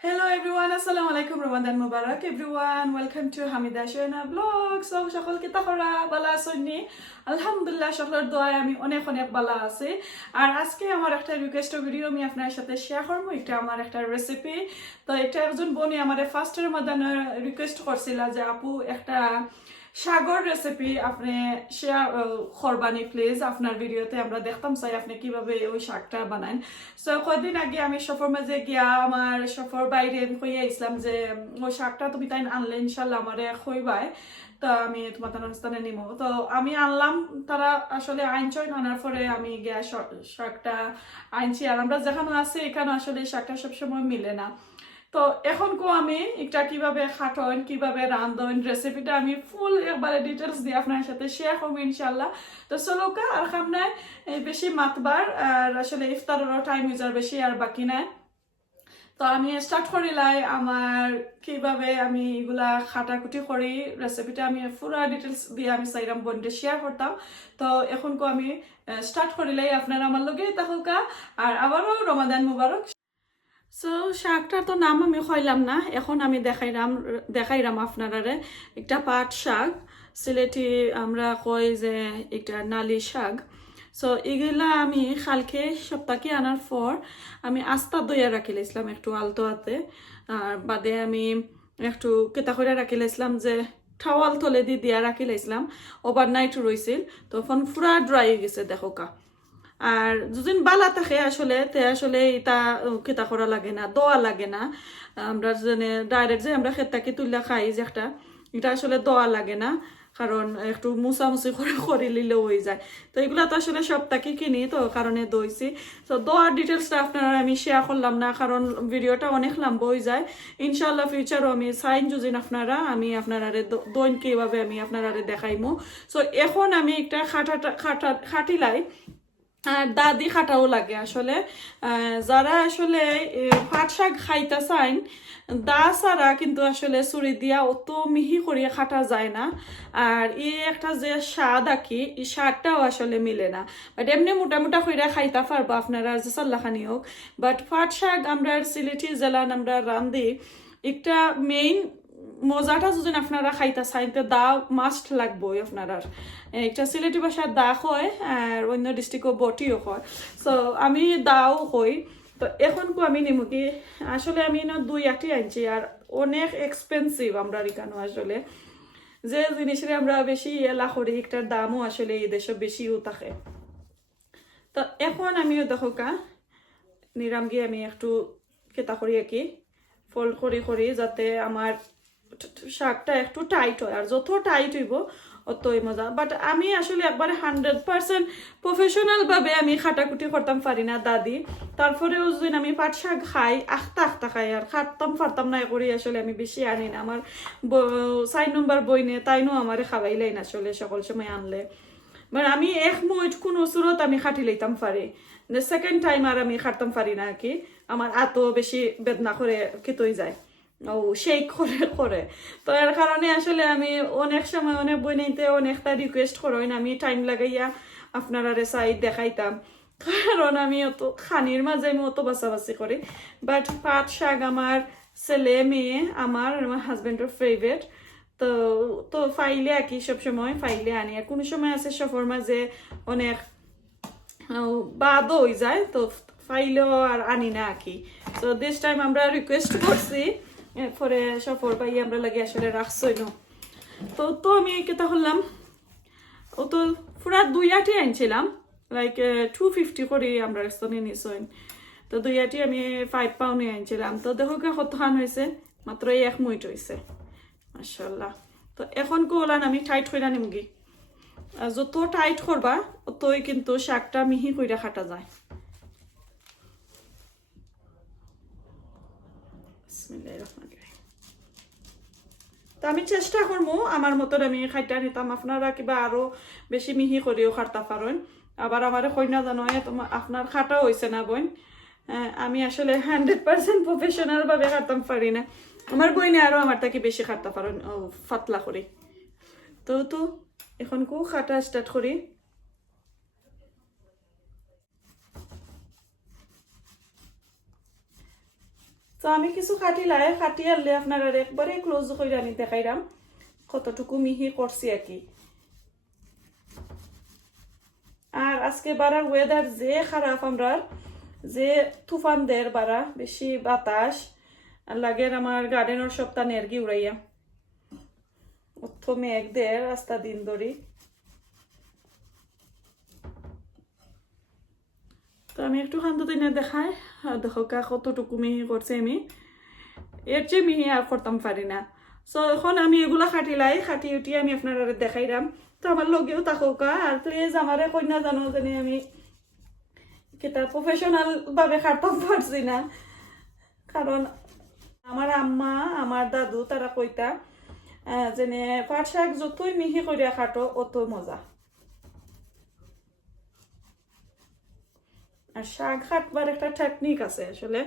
Hello everyone, assalamu alaikum, Ramadan Mubarak everyone. Welcome to Hamida Shoena Vlog. So সকল কিতা করা বালা আছেননি? আলহামদুলিল্লাহ সকলের দোয়ায় আমি অনেক অনেক বালা আছি। আর আজকে আমার একটা রিকোয়েস্ট ভিডিও আমি আপনার সাথে শেয়ার করব। এটা আমার একটা রেসিপি। তো এটা একজন বোন আমারে ফার্স্ট রমাদান রিকোয়েস্ট করছিল যে আপু একটা সাগর রেসিপি আপনি শেয়ার করবানি প্লিজ। আপনার ভিডিওতে আমরা দেখতাম চাই আপনি কিভাবে ওই শাকটা বানান। সো কয়েকদিন আগে আমি সফর মাঝে গিয়া আমার সফর বাইরে কইয়া ইসলাম যে ওই শাকটা তুমি তাই আনলে ইনশাল্লাহ আমারে খইবাই, তো আমি তোমার স্থানে নিব। তো আমি আনলাম, তারা আসলে আনছই, আনার পরে আমি গিয়া শাকটা আনছি। আর আমরা যেখানে আছি এখানে আসলে শাকটা সবসময় মিলে না। তো এখন আমি এটা কিভাবে খাটন কিভাবে রান্ধন রেসিপিটা আমি ফুল একবারে ডিটেলস দিয়ে আপনার সাথে শেয়ার করবো ইনশাল্লাহ। তো চলোকা আর খাম নাই বেশি মাতবার, আর আসলে ইফতারেরও টাইম হয়ে যার বেশি আর বাকি নাই। তো আমি স্টার্ট করিলাই আমার কিভাবে আমি এগুলা খাটাকুটি করি রেসিপিটা আমি পুরা ডিটেলস দিয়ে আমি চাইরাম বন্ধে শেয়ার করতাম। তো এখন আমি স্টার্ট করিলাই, আপনারা আমার লগে থাকুকা। আর আবারও রমাদান মুবারক। সো শাকটার তো নাম আমি কইলাম না, এখন আমি দেখাইরাম আপনারারে একটা পাট শাক, সিলেটি আমরা কই যে একটা নালি শাক। সো এগুলা আমি কালকে সপ্তাহে আনার পর আমি আস্তা দইয়া রাখিলাম একটু আলতোয়াতে। আর বাদে আমি একটু কেতা করে রাখিলাম যে ঠাওয়াল তলে দিয়া রাখিলাম, ওভারনাইট রইছিল, তখন পুরা ড্রাই হয়ে গেছে দেখোকা। আর যদিন বালা থাকে আসলে আসলে এটা কেতা করা লাগে না, দোয়া লাগে না। আমরা ডাইরেক্ট যে আমরা খেতাকি তুললে খাই যে একটা, এটা আসলে দোয়া লাগে না, কারণ একটু মুছামুছি করে করে নিলেও হয়ে যায়। তো এগুলা তো আসলে সপ্তাহে কিনি, তো কারণে দইছি। তো দোয়ার ডিটেলসটা আপনারা আমি শেয়ার করলাম না, কারণ ভিডিওটা অনেক লম্বা হয়ে যায়। ইনশাল্লাহ ফিউচারও আমি সাইন যদিন আমি আপনারা দইন কিভাবে আমি আপনারা দেখাইমু। সো এখন আমি একটা খাটিলাই আর দাদি খাটাও লাগে আসলে। যারা আসলে পাট শাক খাইতে চাইন, দা ছাড়া কিন্তু আসলে চুরি দিয়া অত মিহি করিয়া খাটা যায় না। আর এই একটা যে স্বাদ আঁকি, এই স্বাদটাও আসলে মিলে না। বাট এমনি মোটামুটা কইরা খাইতে পারবো আপনারা যে চাল্লাখানি হোক। বাট পাট শাক আমরা সিলেটি জেলান আমরা রান্ধি, একটা মেইন মজাটা যদি আপনারা খাইতে চাইতে দা মাস্ট লাগবই আপনার। একটা সিলেটি ভাষার দা হয় আর অন্য ডিস্ট্রিক্টও বটিও হয়। সো আমি দাও হই। তো এখন আমি নিমু কি আসলে আমি না 2 আনছি, আর অনেক এক্সপেন্সিভ আমরা এখানে আসলে যে জিনিসের আমরা বেশি এলা করি একটার দামও আসলে এই দেশে বেশিও থাকে। তো এখন আমিও দেখো নিরাম গিয়ে আমি একটু কেতা করি কি ফোল্ড করি যাতে আমার শাকটা একটু টাইট হয়, আর যত টাইট হইব অতই মজা। বাট আমি আসলে একবারে 100% প্রফেশনাল ভাবে আমি খাটাকুটি করতাম পারি না দাদি। তারপরেও যদি আমি পাট শাক খাই আখতা খাই, আর খাটতাম পারতাম না করি আসলে আমি বেশি আনি না। আমার 4 নম্বর বইনে তাইনো আমারে খাওয়াইলাই না আসলে সকল সময় আনলে। মানে আমি এক মুঠ কোন সুরত আমি খাটি লইতাম পারি, সেকেন্ড টাইম আর আমি খাটতাম পারি না কি, আমার এত বেশি বেদনা করে কেতই যায় ও শেক করে। তো এর কারণে আসলে আমি অনেক সময় অনেক বই নিতে অনেকটা রিকোয়েস্ট করেন, আমি টাইম লাগাইয়া আপনারা সাইড দেখাইতাম, কারণ আমি অত খানির মাঝে আমি অত বাছাবাছি করি। বাট পাট শাক আমার ছেলে মেয়ে আমার হাজবেন্ডের ফেভারিট। তো তো ফাইলে আঁকি সবসময় ফাইলে আনি, আর কোনো সময় আছে সফর মাঝে অনেক বাদও হয়ে যায়, তো ফাইলেও আর আনি না আঁকি। তো দিস টাইম আমরা রিকোয়েস্ট করছি, এরপরে সফর পাই আমরা লাগে আসলে রাখছই না। তো তো আমি কেতা করলাম, ও তো পুরা 2 আনছিলাম, লাইক 250 করে আমরা রেস্তোরাঁ নিছই। তো 2 আমি 5 পাউন্ড আনছিলাম। তো দেখো কত খান হয়েছে, মাত্র 1 মিনিট হয়েছে মাশাআল্লাহ। তো এখন কোলান আমি টাইট কইরা নিমগি, যত টাইট করবা ততই কিন্তু শাকটা মিহি কইরা খাটা যায়। তো আমি চেষ্টা করবো আমার মতন আমি খাইটা নিতাম, আপনারা কিবা আরো বেশি মিহি করিও খাটতে পারেন। আবার আমার কই না জানো তোমার আপনার খাটাও হয়েছে না বোন, আমি আসলে 100% প্রফেশনাল ভাবে খাটতাম পারি না। আমার বইনে আরো আমার তাকে বেশি খাটতে পারেন ফাতলা করি। তো তো এখন খাটা স্টার্ট করি। তো আমি কিছু কাটি আনলে আপনারা একবারে ক্লোজ করে আমি দেখাইলাম কতটুকু মিহি করছি আর কি। আর আজকে বারার ওয়েদার যে খারাপ, আমরা যে তুফান দের বারা বেশি বাতাস আর লাগে আমার গার্ডেনের সপ্তাহ নেরগি উড়াইয়া অথ মেঘ দের রাস্তা দিন ধরি। তো আমি একটু খান্ত দিনে দেখাই, দেখো কতটুকু মিহি করছে আমি, এর চেয়ে মিহি আর করতাম পারি না। সো এখন আমি এগুলা খাটি উঠি আমি আপনারা দেখাইলাম। তো আমার লগেও তাকোকা, আর প্লিজ আমারে কন্যা জানো জানি আমি কেটা প্রফেশনাল ভাবে খাটতাম পারছি না, কারণ আমার আম্মা আমার দাদু তারা কইতা যেনে পাট শাক যতই মিহি করিয়া খাটো অত মজা। আর শাক কাটবার একটা টেকনিক আছে আসলে।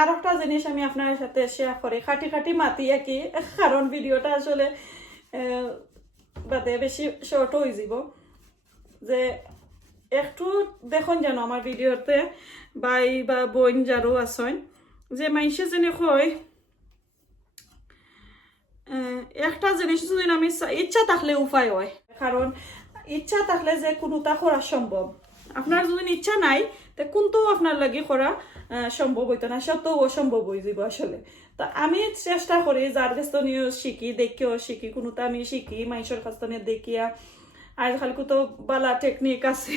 আর একটা জিনিস আমি আপনার সাথে শেয়ার করি, খাটি মাতি আর কি, কারণ ভিডিওটা আসলে বাদে বেশি শর্ট হয়ে যাব। যে একটু দেখুন যেন আমার ভিডিওতে বাই বা বোন যারও আসেন, যে মাইসে যেন কয় একটা জিনিস যদি আমি ইচ্ছা থাকলে উপায় হয়, কারণ ইচ্ছা থাকলে যে কোনোটা করা সম্ভব। আপনার যদি ইচ্ছা নাই তা কোনটো আপনার লাগে করা সম্ভব হইতো না, সত্ত্বেও অসম্ভব হয়ে যাব আসলে। তা আমি চেষ্টা করি যার কাছ থেকে শিখি, দেখিও শিখি, কোনোটা আমি শিখি মাইসের কাছ থেকে দেখিয়া। আজকাল কত বালা টেকনিক আছে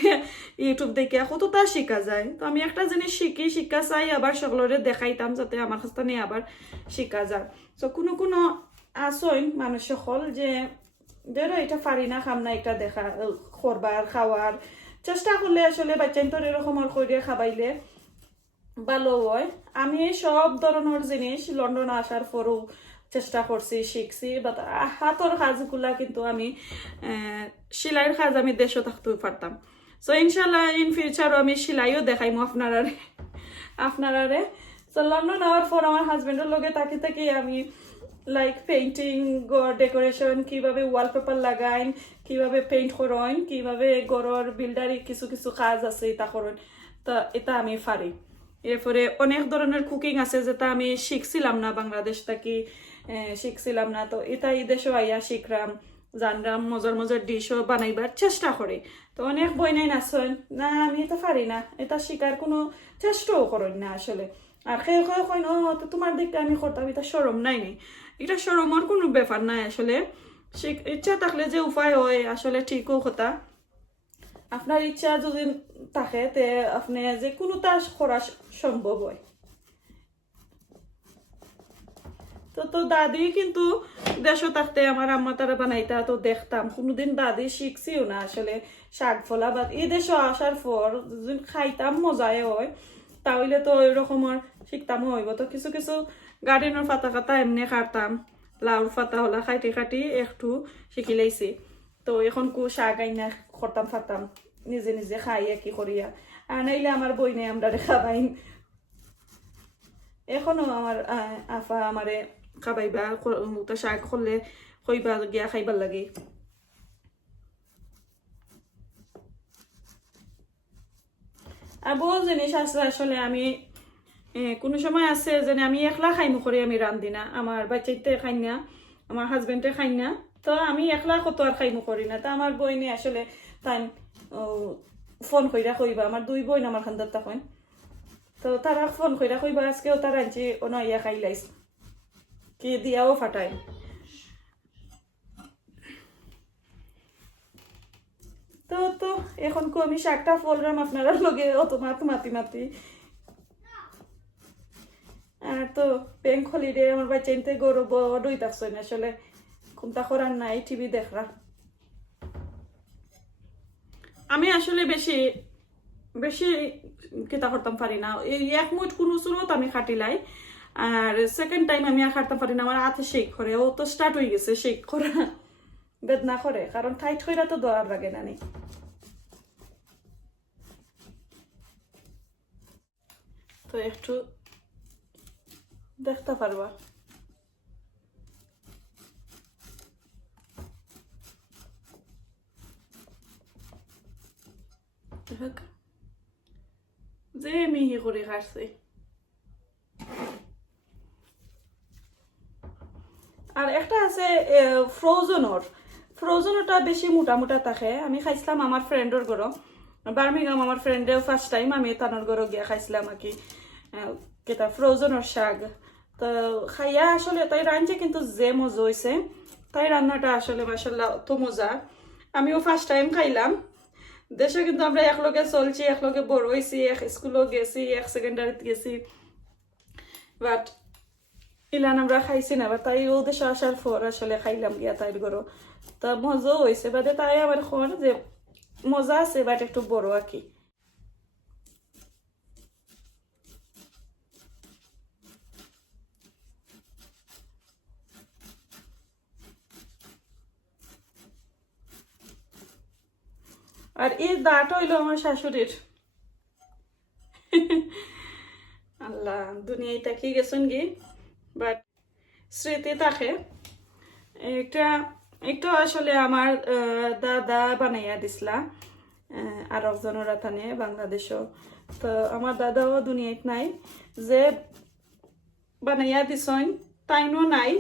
ইউটিউব দেখিয়া কতটা শিখা যায়। তো আমি একটা জিনিস শিখা চাই, আবার সকলরে দেখাইতাম যাতে আমার কাছ থেকে আবার শিখা যায়। তো কোনো আসইন মানুষ সকল যে ধরো এটা পারি না খাম না, এটা দেখা করবার খাওয়ার চেষ্টা করলে আসলে বাচ্চান্তর এরকম করে খাবাইলে ভালো হয়। আমি সব ধরনের জিনিস লন্ডন আসার পরও চেষ্টা করছি, শিখছি, বাট হাতর কাজগুলা কিন্তু আমি সেলাইয়ের কাজ আমি দেশও থাকতেও পারতাম। সো ইনশাল্লাহ ইন ফিউচারও আমি সেলাইও দেখাইমো আপনারারে। তো লন্ডন আওয়ার পর আমার হাজবেন্ডের লগে তাকি আমি লাইক পেইন্টিং, ডেকোরেশন, কিভাবে ওয়ালপেপার লাগাইন, কিভাবে পেইন্ট করেন, কিভাবে গড়ের বিল্ডারি কিছু কাজ আছে এটা করেন, তা এটা আমি পারি। এরপরে অনেক ধরনের কুকিং আছে যেটা আমি শিখছিলাম না, বাংলাদেশ থেকে শিখছিলাম না, তো এটা এই দেশও আইয়া শিখলাম, জানলাম, মজার ডিশও বানাইবার চেষ্টা করি। তো অনেক বই নাই নাচন না, আমি এটা পারি না, এটা শিকার কোনো চেষ্টাও করেন না আসলে। আর কেউ কই তো তোমার দিকটা আমি করতাম, এটা সরম নাই, এটা সরমের কোনো ব্যাপার নাই আসলে। ইচ্ছা থাকলে যে উপায় হয় আসলে ঠিকও কথা। আপনার ইচ্ছা যদি থাকে তে আপনি যে কোনোটা করা সম্ভব হয়। তো দাদি কিন্তু দেশও থাকতে আমার আম্মা তারা বানাইতা, তো দেখতাম, কোনোদিন দাদি শিখছিও না আসলে শাক ফলা, বা এই দেশে আসার পর যদি খাইতাম মজাই হয়, তাহলে তো ওই রকমের শিখতামও হইব। তো কিছু গার্ডেনের পাতা এমনি কাটতাম, লাউর পাতা হলা খাইটি একটু শিখি লাইছি। তো এখন শাক আইনা করতাম ফাতাম নিজে খাই কি করিয়া, আর নাইলে আমার বই নেই আমরা খাবাইন। এখনো আমার আফা আমারে খাবাইবা শাক করলে কইবা গিয়া খাইবার লাগে। আর বহু জিনিস আছে আসলে আমি কোনো সময় আছে যে আমি একলা খাইমু করে আমি রান্ধি না, আমার বাচ্চাইতে খাই না, আমার হাজবেন্ডে খাই না, তো আমি একলা কত আর খাইমু করি না। তা আমার বইনে আসলে তাই ফোন কইরা কইবা, আমার দুই বোন আমার খান্দার তখন, তো তারা ফোন কইরা কইবা আজকেও তারা আনছি অনাইয়া খাই লাইস কি দিয়াও ফাটাই। তো এখন আমি শাকটা ফলরাম আপনারা লগে অত মাতি। আর তো ব্যাংক হলিডে আমার বাচ্চাইতে গৌরব ডই থাকছেন আসলে, কোনটা করার নাই, টিভি দেখরা। আমি আসলে বেশি কিতা করতাম পারি না, এই এক মুঠ কোনো চুরত আমি খাটিলাই। আর সেকেন্ড টাইম আমি আর খাটতাম পারি না, আমার হাতে শেক করে, ও তো স্টার্ট হয়ে গেছে শেক করা, বেদনা করে, কারণ টাইট কইরা তো দেওয়ার লাগে না। তো একটু দেখতে পারবা। যে মিহি করে কাটছে। আর একটা আছে ফ্রোজনটা বেশি মোটা মোটা থাকে। আমি খাইছিলাম আমার ফ্রেন্ডের ঘরও, বার্মিংহাম আমার ফ্রেন্ডের ফার্স্ট টাইম আমি তানোর ঘরও গিয়া খাইছিলাম আর কি কেটা ফ্রোজনের শাক। তো খাইয়া আসলে তাই রাঁধছে কিন্তু যে মজা হয়েছে, তাই রান্নাটা আসলে মাসাল্লাহ তো মজা। আমিও ফার্স্ট টাইম খাইলাম। দেশে কিন্তু আমরা একলগে চলছি, একলগে বড় হয়েছি, এক স্কুলও গেছি, এক সেকেন্ডারিতে গেছি, বাট ইলান আমরা খাইছি না। বা তাই ও দেশে আসার পর আসলে খাইলাম গিয়া তাইর ঘরও। তা মজাও হয়েছে, বাদে তাই আমার খবর যে মজা আছে, বাট একটু বড় আর কি। আর এই দাঁত হইলো আমার শাশুড়ির। আল্লাহ দুনিয়ায় তাকিয়ে গেছেন কি, বাট স্মৃতি থাকে। এটা একটু আসলে আমার দাদা বানাইয়া দিছিলা আর একজনের থানে বাংলাদেশও। তো আমার দাদাও দুনিয়াত নাই, যে বানাইয়া দিছন তাইনও নাই,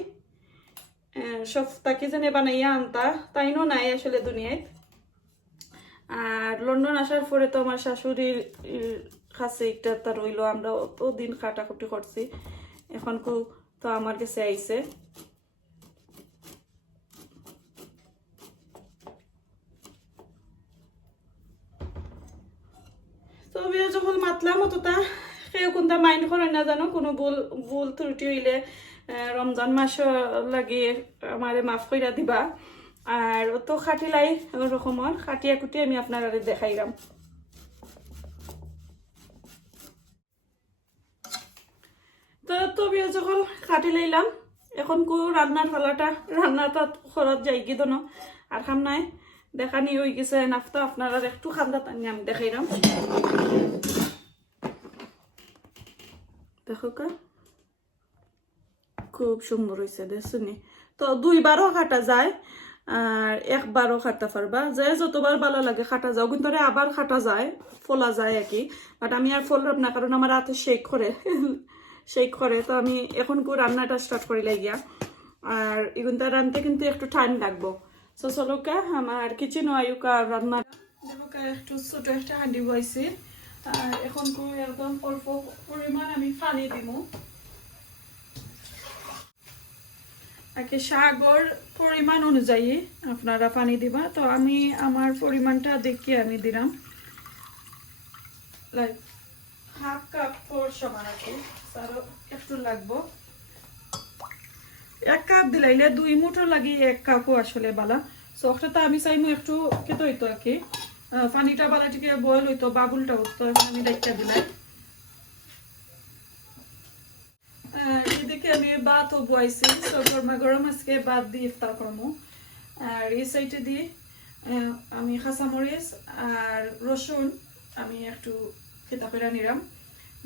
সব তাকে যেনে বানাইয়া আনতা তাইনও নাই আসলে দুনিয়াত। আর লন্ডন আসার পরে তো আমার শাশুড়ির কাছে একটা রইলো, আমরা অত দিন খাটাখুটি করছি, এখন তো আমার কাছে আইছে। তো যখন মাতলাম অতটা কেউ কোনটা মাইন্ড করে না জানো, কোনো ভুল ত্রুটি হইলে রমজান মাস লাগে আমারে মাফ কইরা দিবা। আর তো খাটিলাই ওরকমের খাটিয়া কুটি আমি আপনারা দেখাইলাম। তো তবে যখন খাটি লাইলাম, এখন রান্নার রান্নাটা খরচ যাই কি দনো আর খাম নাই দেখানি হয়ে গেছে নাফতা। আপনারা একটু খান্দা টানি আমি দেখাইলাম, দেখো কা খুব সুন্দর হয়েছে দেখছনি। তো দুইবারও কাটা যায় আর একবারও কাটতে পারবা, যে যতবার ভালো লাগে কাটা যাও, কিন্তু আবার কাটা যায় ফোলা যায় আর কি। বাট আমি আর ফোললাম না, কারণ আমার হাতে শেক করে। তো আমি এখন রান্নাটা স্টার্ট করি লাগিয়া। আর এগুনটা রানতে কিন্তু একটু টাইম লাগবো। তো চলোকা আমার কিচেন আয়ুকা রান্না একটু ছোট একটা হাঁডি বইছি। আর এখন একদম অল্প পরিমাণ আমি পানি দিব। আগে শাকর পরিমাণ অনুযায়ী আপনারা পানি দিবা। তো আমি আমার পরিমাণটা দেখি আমি দিলাম লাইক হাফ কাপ সমান আর কি, আরো একটু লাগবো। 1 কাপ দিলাইলে 2 মুঠো লাগি 1 কাপও আসলে বালা। সো তো আমি চাইমু একটু কেতো হইতো আর কি, পানিটা বালা টিকে বয়েল হইতো, বাবুলটা উঠতো। এখন আমি দেখতে দিলাই। এদিকে আমি ভাতও বয়াইছি, তো গরমা গরম আজকে ভাত দিয়ে ইফতার করবো। আর এই সাইডে দিয়ে আমি কাঁচামরিচ আর রসুন আমি একটু কেতা করে নিলাম,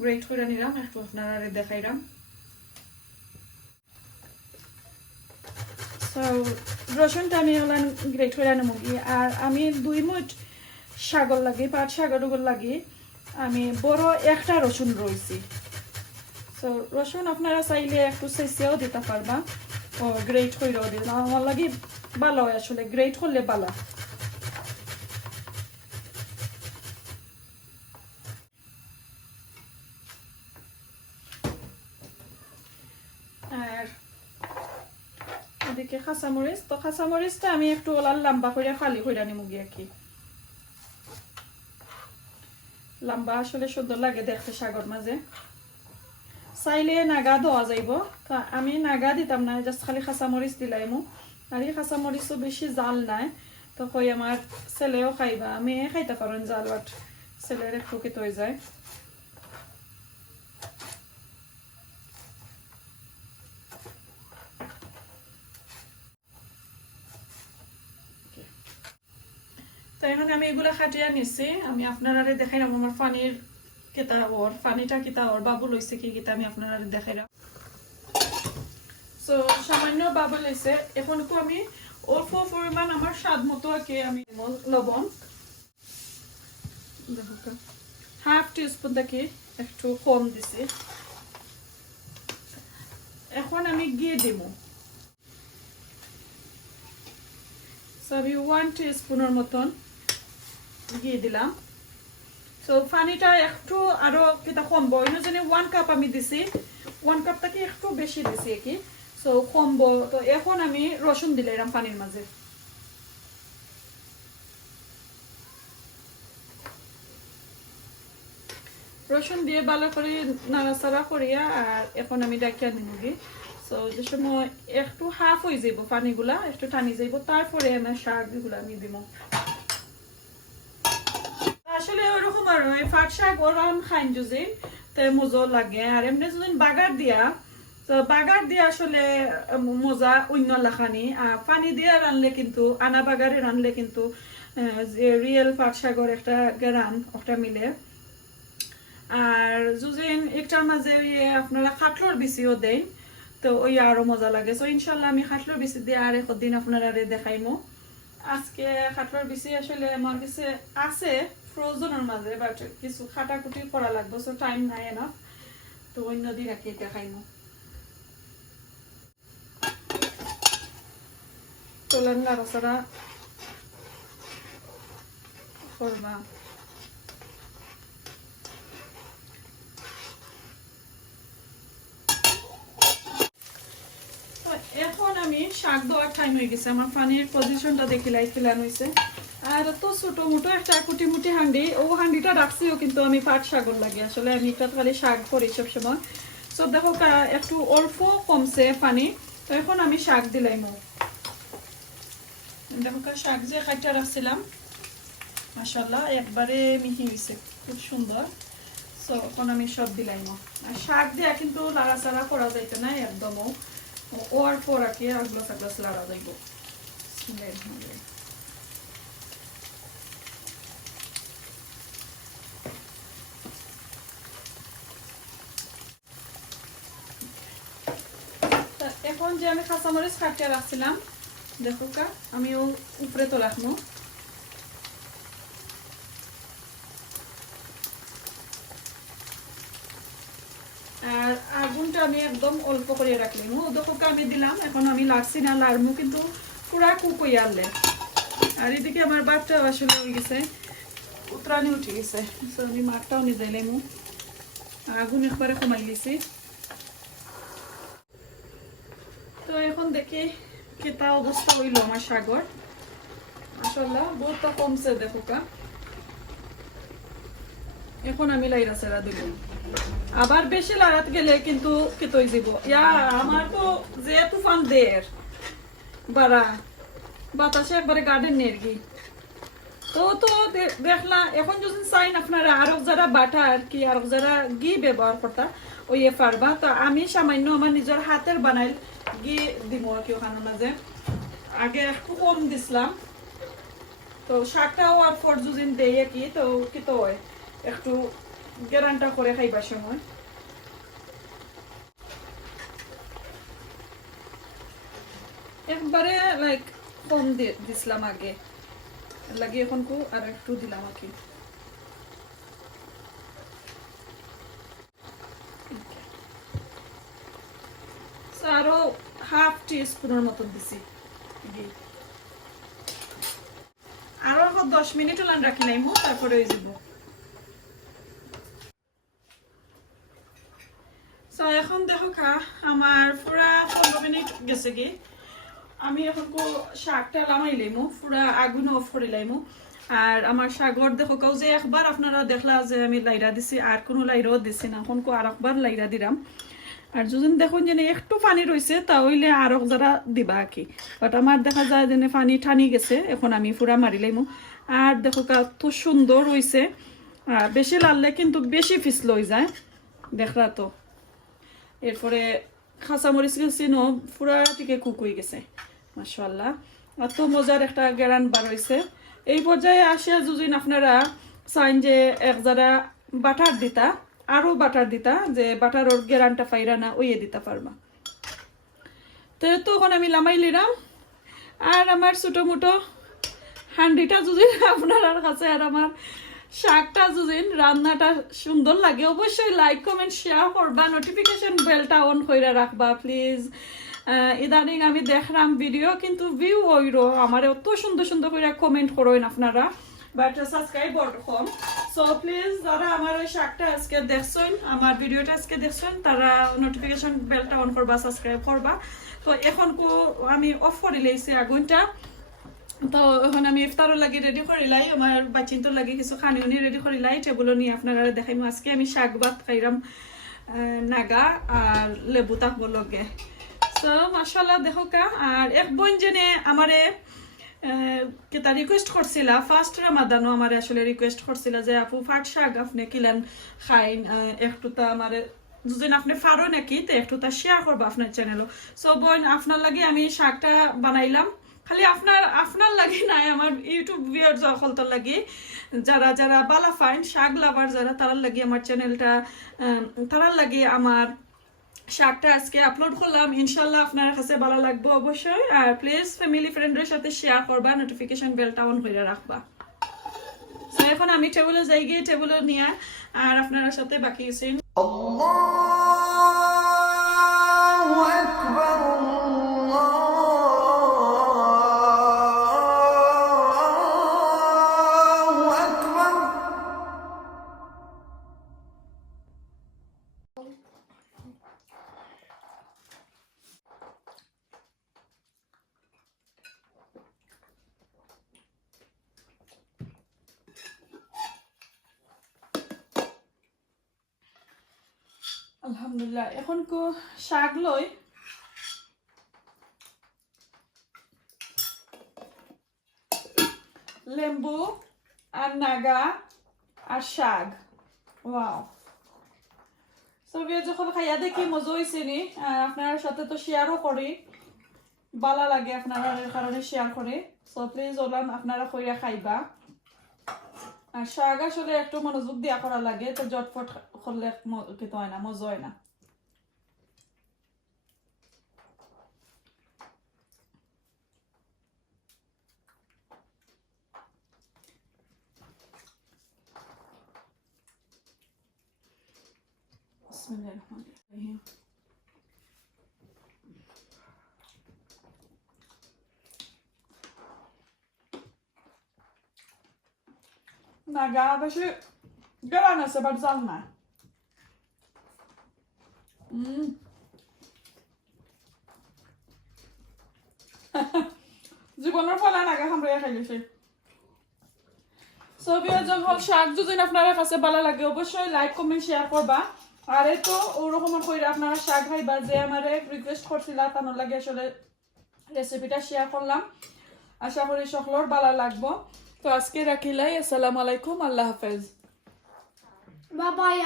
গ্রেট করে নিলাম, একটু আপনারা দেখাইলাম। তো রসুনটা আমি গ্রেট করে নেবো। আর আমি 2 মুঠ সাগর লাগি, পাট সাগর লাগি আমি বড় একটা রসুন রয়েছি। তো রসুন আপনারা চাইলে একটু চেঁচিয়াও দিতে পারবা, ও গ্রেট করেও দিলাম। আমার লাগে ভালো হয় আসলে, গ্রেট করলে ভালো। আর এদিকে কাঁচামরিচ, তো কাঁচামরিচটা আমি একটু লম্বা করে ফালি করে নিব গিয়ে কি, লম্বা আসলে সুন্দর লাগে দেখতে সাগর মাঝে। চাইলে নাগা দেওয়া যাইব, তো আমি নাগা দিতাম না, জাস্ট খালি কাঁচামরিচ দিলাইমু। আর এই কাঁচামরিচও বেশি জাল নাই, তো কই আমার ছেলেও খাইবা, আমি খাইতে পারেন জাল, বাট ছেলের একটু কেত হয়ে যায়। তো এখন আমি এগুলা খাটিয়া নিছি, আমি আপনারা দেখাইলাম আমার পানির কেতা ওর পানিটা কিতা ওর বাবুল হয়েছে কি কিতা আমি আপনারা দেখাইলাম। তো সামান্য বাবুল হয়েছে, এখন আমি অল্প পরিমাণ আমার স্বাদ মতো আর কি আমি লবণ দেখো হাফ টিস্পুন থেকে একটু কম দিছি এখন আমি ঘি দিব আমি 1 টিস্পুনের মতন ঘি দিলাম তো পানিটা একটু আরো কিটা কমবো ইনো জানি 1 কাপ আমি দিছি 1 কাপ থেকে একটু বেশি দিছি কি সো কমবো তো এখন আমি রসুন দিলাম পানির মাঝে রসুন দিয়ে ভালো করে নাড়াচাড়া করিয়া আর এখন আমি ডাকিয়া নিমুগি সো যে সময় একটু হাফ হয়ে যাব পানিগুলা একটু টানি যাইব তারপরে আমি শাকগুলো আমি দিব আসলে ওরকম আর ফাট শাক ওরকম খাইন যদি তে মজা লাগে আর এমনি যদি বাগার দিয়া তো বাগার দিয়ে আসলে মজা অন্য লাখানি আর পানি দিয়ে রানলে কিন্তু আনা বাগারে রানলে কিন্তু যে রিয়েল ফাট শাকর একটা গেরান ওটা মিলে আর যুজিন একটার মাঝে আপনারা খাটলোর বিচিও দেন তো ওই আরো মজা লাগে সো ইনশাল্লাহ আমি খাটলোর বিচি দিয়ে আর একদিন আপনারা দেখাইমো আজকে খাটলোর বিচি আসলে আমার কাছে আছে ফ্রোজনের মাঝে বাট কিছু খাটাকুটি করা লাগবে সো টাইম নাই না তো অন্য দিন আর কি দেখাইমো চলেন নাড়াচাড়া করবা এখন আমি শাক দেওয়ার টাইম হয়ে গেছে আমার পানির পজিশনটা দেখিলাই ফেলান হয়েছে আর তো ছোট মোটো একটা কুটি মুটি হান্ডি ও হান্ডিটা রাখছিও কিন্তু আমি পাট শাকর লাগে আসলে আমি এটা খালি শাক করি সবসময় সো দেখো একটু অল্প কমছে পানি তো এখন আমি শাক দিলাম দেখো শাক যে খাইটা রাখছিলাম মাশাআল্লাহ একবারে মিহি হয়েছে খুব সুন্দর সো এখন আমি সব দিলাম আর শাক দিয়ে কিন্তু লাড়াচাড়া করা যাইতে না একদমও ওর পর আর কি আগলা সাগলা লাড়া যাইব এখন যে আমি কাঁচামরিচ কাটিয়ে রাখছিলাম দেখো আমি ও উপরে তো রাখবো আর আগুনটা আমি একদম অল্প করে রাখলাম দেখো আমি দিলাম এখন আমি লাগছি না লাড়মু কিন্তু পুরা কুক হয়ে আনলে আর এদিকে আমার বাচ্চা আসলে হয়ে গেছে উতরানি উঠে গেছে আমি মাঠটাও নিয়ে যাইলাম আগুন একবারে কমাই লিছি তো এখন দেখি কেতা অবস্থা হইল আমার সাগর মাশাআল্লাহ বহুতটা কমছে দেখো এখন আমি লাইরা সেরা দিব আবার বেশি লাগাত গেলে কিন্তু কেতই যাব ইয়া আমার তো যে তুফান দের বাড়া বাতাসে একবারে গার্ডেন নেরগি তো তো দেখলা এখন যদি চাইন আপনারা আরো যারা বাটা আর কি আরো যারা ঘি ব্যবহার করতা ওই পারবা তো আমি সামান্য আমার নিজের হাতের বানাইল ঘি দিব আর কি ওখানে মাঝে আগে একটু কম দিছিলাম তো শাকটাও আর ফর যদি দেয় কি তো কি তো হয় একটু গেরানটা করে খাইবার সময় একবারে লাইক কম দিছিলাম আগে লাগে এখন কো আর একটু দিলাম আর কি আরো হাফ টিস্পুনের মতন দিছি আরো 10 মিনিট লান রাখিলাম তারপরে হয়ে যাব এখন দেখো আমার পুরা 15 মিনিট গেছে কি আমি এখন শাকটা লামাইলাম পুরা আগুন অফ করে লাইমু আর আমার সাগর দেখো যে একবার আপনারা দেখলা যে আমি লাইরা দিছি আর কোনো লাইরাও দিছি না এখন আর একবার লাইরা দিলাম আর যদি দেখুন যে একটু পানি রয়েছে তাহলে আরো যারা দিবা কি বাট আমার দেখা যায় যে পানি ঠানি গেছে এখন আমি পুরা মারি লাইমু আর দেখো কত সুন্দর হয়েছে বেশি লাললে কিন্তু বেশি ফিসল হয়ে যায় দেখলা তো এরপরে কাঁচামরিচ গেছি ন পুরা টিকে কুক হয়ে গেছে মাশাআল্লাহ এত মজার একটা গেরান বার হয়েছে এই পর্যায়ে আসিয়া যদি আপনারা চাইন যে এক যারা বাটার দিতা আরো বাটার দিতা যে বাটারর গেরানটা পাইরা না ওইয়ে দিতে পারবা তো তখন আমি লামাই লিলাম আর আমার ছোট মোটো হান্ডিটা যদি আপনার কাছে আর আমার শাকটা যদি রান্নাটা সুন্দর লাগে অবশ্যই লাইক কমেন্ট শেয়ার করবা, নোটিফিকেশন বেলটা অন করে রাখবা প্লিজ। ইদানিং আমি দেখলাম ভিডিও কিন্তু ভিউ হইরো আমার অত সুন্দর সুন্দর করে কমেন্ট করোন আপনারা, but subscriber com. So please যারা আমার ওই শাকটা আজকে দেখছেন, আমার ভিডিওটা আজকে দেখছেন, তারা নোটিফিকেশন বেলটা অন করবা, সাবস্ক্রাইব করবা। তো এখন আমি অফ করে লাইছি আগুনটা। তো এখন আমি ইফতারও লাগি রেডি করিলাই, আমার বাচ্চিনটোর লাগি কিছু খানিউনি রেডি করিলাই, টেবুলও নিয়ে আপনারা দেখাইম। আজকে আমি শাক ভাত খাইলাম নাগা আর লেবু তাকবো লগে। সো মাশাআল্লাহ দেখো কা। আর এক বোন জেনে আমারে কেতা রিকোয়েস্ট করছিলা ফার্স্ট রামাদানও আমারে আসলে রিকোয়েস্ট করছিলা যে আপু ফাট শাক আপনি কিলেন খাইন, একটুটা আমারে যদি আপনি পারো নাকি তো একটুটা শেয়ার করবো আপনার চ্যানেলও। সো বোন আপনার লাগে আমি শাকটা বানাইলাম, খালি আপনার লাগে নাই, আমার ইউটিউব ভিউয়ার সকলটার লাগে, যারা যারা বালা ফাইন শাক লাভার যারা, তারার লাগে আমার চ্যানেলটা, তারার লাগে আমার শাকটা আজকে আপলোড করলাম। ইনশাল্লাহ আপনার কাছে ভালো লাগবে অবশ্যই। আর প্লিজ ফ্যামিলি ফ্রেন্ডের সাথে শেয়ার করবা, নোটিফিকেশন বেলটা অন করে রাখবা। তো এখন আমি টেবিলে যাই গিয়ে টেবিলে নিয়ে আর আপনার সাথে বাকি আছেন। আলহামদুলিল্লাহ এখন কো শাক লই লেম্বু আর নাগা আর শাক। ওয়াও, সবিয়া যখন খাইয়া দেখি মজা হয়েছে নি, আপনার সাথে তো শেয়ারও করি, ভালো লাগে আপনারা কারণে শেয়ার করে। সো প্লিজ ওলাম আপনারা কইরা খাইবা। আর শাক আসলে একটু মনোযোগ দিয়া করা লাগে, তো জটফট করলে কিন্তু হয় না, মজা হয় না। বিসমিল্লাহিররহমানিররহিম। নাগা বেশি গেলান আছে বাট জাল না। জীবনের ফলা নাগা খামড়িয়া খাইলেছে। সবিয়া যখন শাক যদি আপনার কাছে ভালো লাগে অবশ্যই লাইক কমেন্ট শেয়ার করবা। আর এই তো ওরকম করে আপনারা শাক খাইবা যে আমারে রিকোয়েস্ট করছিলা, তানোর লাগে আসলে রেসিপিটা শেয়ার করলাম। আশা করি সকলের ভালো লাগবো। তো আজকে রাখিলাই, আসসালামু আলাইকুম, আল্লাহ হাফেজ, বাই বাই।